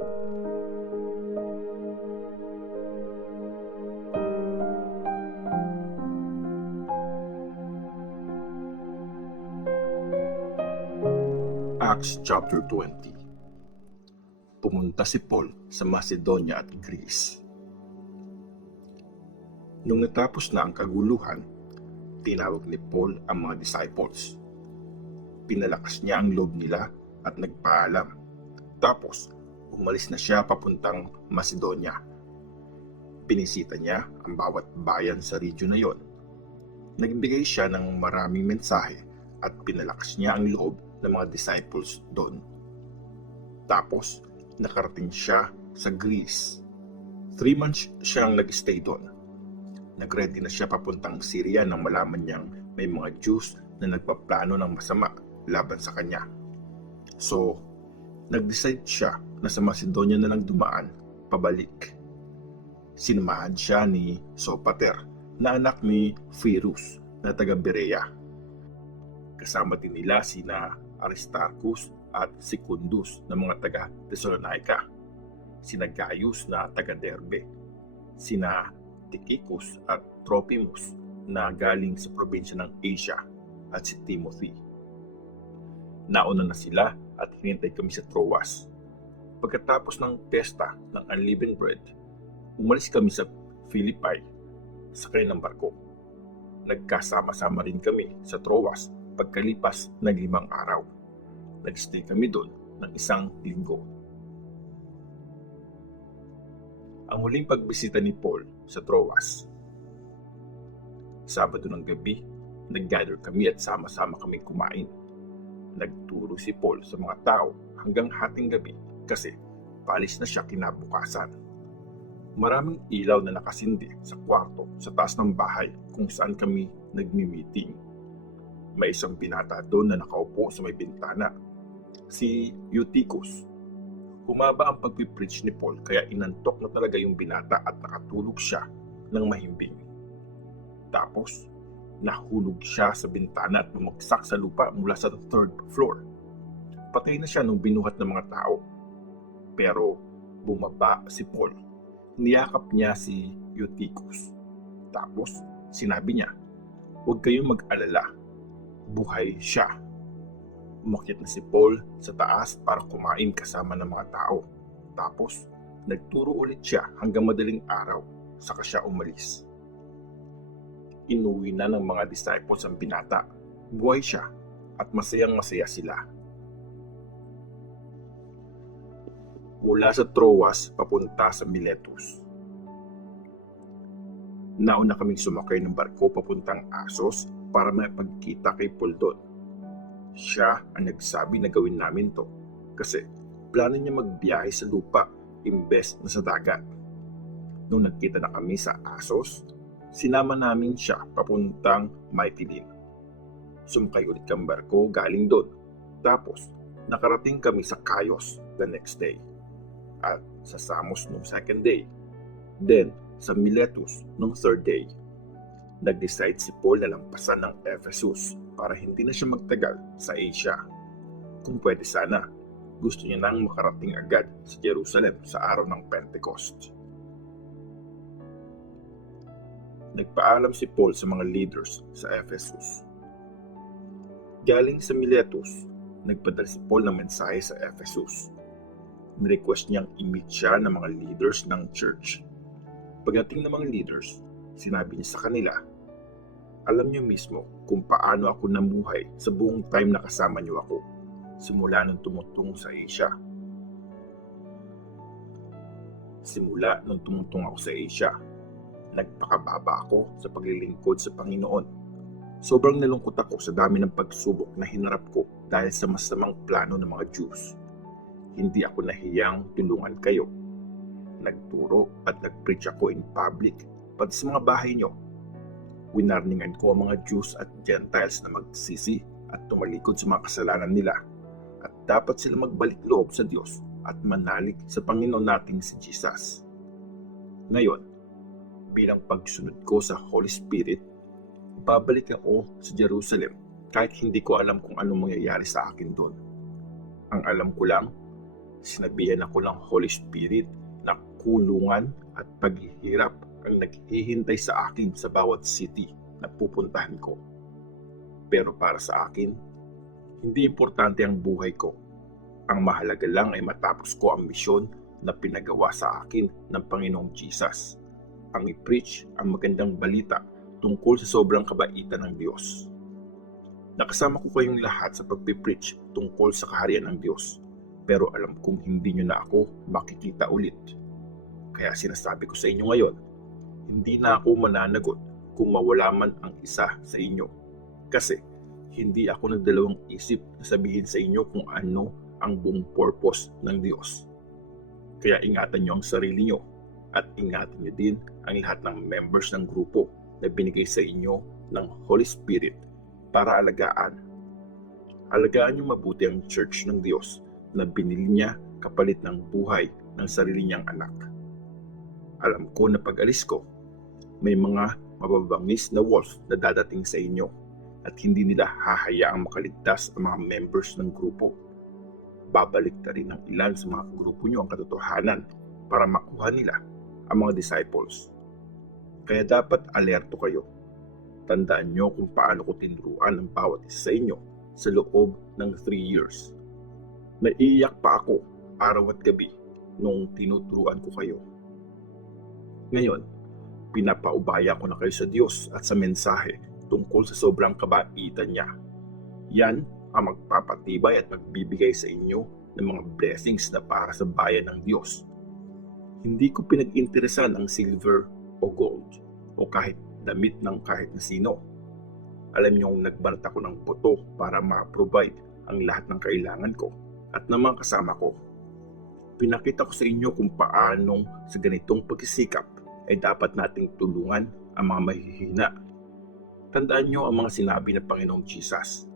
Acts chapter 20. Pumunta si Paul sa Macedonia at Greece. Nung natapos na ang kaguluhan, tinawag ni Paul ang mga disciples. Pinalakas niya ang loob nila at nagpaalam. Tapos, umalis na siya papuntang Macedonia. Pinisita niya ang bawat bayan sa region na yon. Nagbigay siya ng maraming mensahe at pinalakas niya ang loob ng mga disciples doon. Tapos, nakarating siya sa Greece. 3 months siyang nag-stay doon. Nag-ready na siya papuntang Syria nang malaman niyang may mga Jews na nagpaplano ng masama laban sa kanya. So, nag-decide siya na sa Macedonia na lang dumaan pabalik. Sinamahan siya ni Sopater na anak ni Pyrrhus na taga Berea. Kasama din nila sina Aristarchus at Secundus na mga taga Thessalonica, sina Gaius na taga Derbe, sina Tychicus at Trophimus na galing sa probinsya ng Asia, at si Timothy. Nauna na sila at hinintay kami sa Troas. Pagkatapos ng pesta ng Unleavened Bread, umalis kami sa Philippi, sakay ng barko. Nagkasama-sama rin kami sa Troas pagkalipas ng 5 araw. Nag-stay kami doon ng 1 linggo. Ang huling pagbisita ni Paul sa Troas. Sabado ng gabi, nag-gather kami at sama-sama kaming kumain. Nagturo si Paul sa mga tao hanggang hating gabi kasi paalis na siya kinabukasan. Maraming ilaw na nakasindi sa kwarto sa taas ng bahay kung saan kami nagmi-meeting. May isang binata doon na nakaupo sa may bintana, si Eutychus. Humaba ang pagpipreach ni Paul kaya inantok na talaga yung binata at nakatulog siya ng mahimbing. Tapos, nahulog siya sa bintana at bumagsak sa lupa mula sa 3rd floor. Patay na siya nung binuhat ng mga tao. Pero bumaba si Paul. Niyakap niya si Eutychus. Tapos, sinabi niya, "Huwag kayong mag-alala. Buhay siya." Umakyat na si Paul sa taas para kumain kasama ng mga tao. Tapos, nagturo ulit siya hanggang madaling araw, saka siya umalis. Inuwi na ng mga disciples ang binata. Buhay siya at masayang-masaya sila. Mula sa Troas papunta sa Miletus. Nauna kaming sumakay ng barko papuntang Assos para mapagkita kay Paul doon. Siya ang nagsabi na gawin namin to kasi plano niya magbiyahe sa lupa imbes na sa dagat. Nung nagkita na kami sa Assos, sinama namin siya papuntang Mytilene. Sumakay ulit ang barko galing doon. Tapos, nakarating kami sa Chios the next day at sa Samos nung 2nd day. Then, sa Miletus nung 3rd day. Nag-decide si Paul na lampasan ng Ephesus para hindi na siya magtagal sa Asia. Kung pwede sana, gusto niya nang makarating agad sa Jerusalem sa araw ng Pentecost. Nagpaalam si Paul sa mga leaders sa Ephesus. Galing sa Miletus, nagpadala si Paul ng mensahe sa Ephesus. Nirequest niyang i-meet siya ng mga leaders ng church. Pagdating ng mga leaders, sinabi niya sa kanila, "Alam niyo mismo kung paano ako namuhay sa buong time na kasama niyo ako, simula nung tumutong sa Asia. Simula nung tumutong ako sa Asia, nagpakababa ako sa paglilingkod sa Panginoon. Sobrang nalungkot ako sa dami ng pagsubok na hinarap ko dahil sa masamang plano ng mga Jews. Hindi ako nahiyang tulungan kayo. Nagturo at nag-preach ako in public, pati sa mga bahay niyo. Winarningan ko ang mga Jews at Gentiles na magsisi at tumalikod sa mga kasalanan nila at dapat sila magbalik loob sa Diyos at manalig sa Panginoon nating si Jesus. Ngayon, bilang pagsunod ko sa Holy Spirit, babalik ako sa Jerusalem kahit hindi ko alam kung ano mangyayari sa akin doon. Ang alam ko lang, Sinabihan ako ng Holy Spirit na kulungan at paghihirap ang naghihintay sa akin sa bawat city na pupuntahan ko. Pero para sa akin, hindi importante ang buhay ko. Ang mahalaga lang ay matapos ko ang misyon na pinagawa sa akin ng Panginoong Jesus. Ang i-preach ang magandang balita tungkol sa sobrang kabaitan ng Diyos. Nakasama ko kayong lahat sa pagpipreach tungkol sa kaharian ng Diyos. Pero alam kong hindi nyo na ako makikita ulit. Kaya sinasabi ko sa inyo ngayon, hindi na ako mananagot kung mawala man ang isa sa inyo. Kasi hindi ako nagdalawang isip na sabihin sa inyo kung ano ang buong purpose ng Diyos. Kaya ingatan nyo ang sarili nyo at ingatan nyo din ang lahat ng members ng grupo na binigay sa inyo ng Holy Spirit para alagaan. Alagaan nyo mabuti ang church ng Diyos na binili niya kapalit ng buhay ng sarili niyang anak. Alam ko na pag-alis ko, may mga mababangis na wolf na dadating sa inyo at hindi nila hahayaang makaligtas ang mga members ng grupo. Babalik na rin ng ilan sa mga grupo nyo ang katotohanan para makuha nila ang mga disciples. Kaya dapat alerto kayo. Tandaan nyo kung paano ko tinuruan ang bawat isa sa inyo sa loob ng 3 years. Naiiyak pa ako araw at gabi nung tinuturuan ko kayo. Ngayon, pinapaubaya ko na kayo sa Diyos at sa mensahe tungkol sa sobrang kabaitan niya. Yan ang magpapatibay at magbibigay sa inyo ng mga blessings na para sa bayan ng Diyos. Hindi ko pinag-interesan ang silver o gold o kahit damit ng kahit na sino. Alam niyo kung nagbanat ako ng buto para ma-provide ang lahat ng kailangan ko at ng mga kasama ko. Pinakita ko sa inyo kung paanong sa ganitong pagsisikap ay dapat nating tulungan ang mga mahihina. Tandaan niyo ang mga sinabi ng Panginoong Jesus.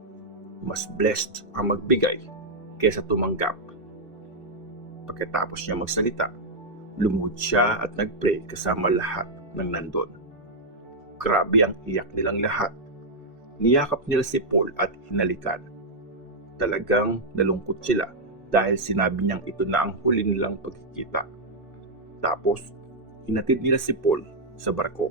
Mas blessed ang magbigay kaysa tumanggap. Pagkatapos niya magsalita, lumuhod siya at nagpray kasama lahat ng nandun. Grabe ang iyak nilang lahat. Niyakap nila si Paul at hinalikan. Talagang nalungkot sila dahil sinabi niyang ito na ang huli nilang pagkikita. Tapos, hinatid nila si Paul sa barko.